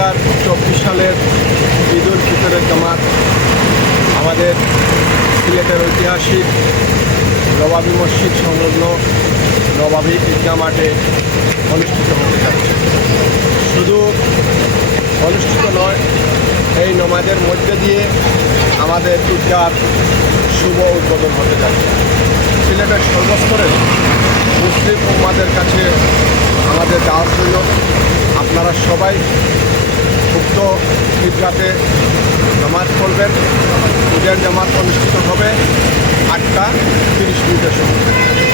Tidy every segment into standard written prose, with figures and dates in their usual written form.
2024 সালের ঈদ উল ফিতরের জামাত আমাদের সিলেটের ঐতিহাসিক নবাবী মসজিদ সংলগ্ন নবাবী ঈদগাহ মাঠে অনুষ্ঠিত হতে যাচ্ছে। শুধু অনুষ্ঠিত নয়, এই নমাজের মধ্যে দিয়ে আমাদের ঈদগাহর শুভ উদ্বোধন হতে যাচ্ছে। সিলেটের সর্বস্তরের মুসলিম উম্মাদের কাছে আমাদের দাওয়াত রইল, আপনারা সবাই উক্ত ঈদগাহতে নামাজ পড়বেন। ঈদের জামাত অনুষ্ঠিত হবে 8:30 সময়।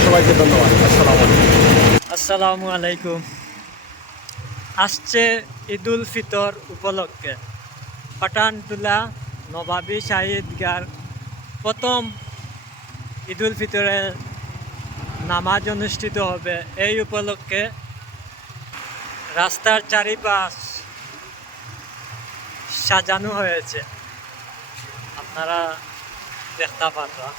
সবাইকে ধন্যবাদ। আসসালামু আলাইকুম। আসছে ঈদ উল ফিতর উপলক্ষে পাঠানটুলা নবাবী শাহী ঈদগাহর প্রথম ঈদ উল ফিতরের নামাজ অনুষ্ঠিত হবে। এই উপলক্ষে রাস্তার চারিপাশ সাজানো হয়েছে, আপনারা দেখতে পারবেন।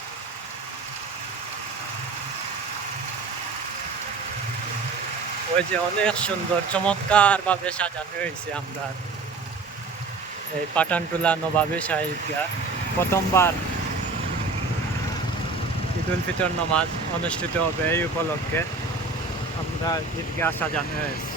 ওই যে অনেক সুন্দর চমৎকারভাবে সাজানো হয়েছে আমরা এই পাঠানটুলা নবাবী শাহী ঈদগাহ। প্রথমবার ঈদ উল ফিতর নামাজ অনুষ্ঠিত হবে, এই উপলক্ষে আমরা ঈদগাহ সাজানো হয়েছে।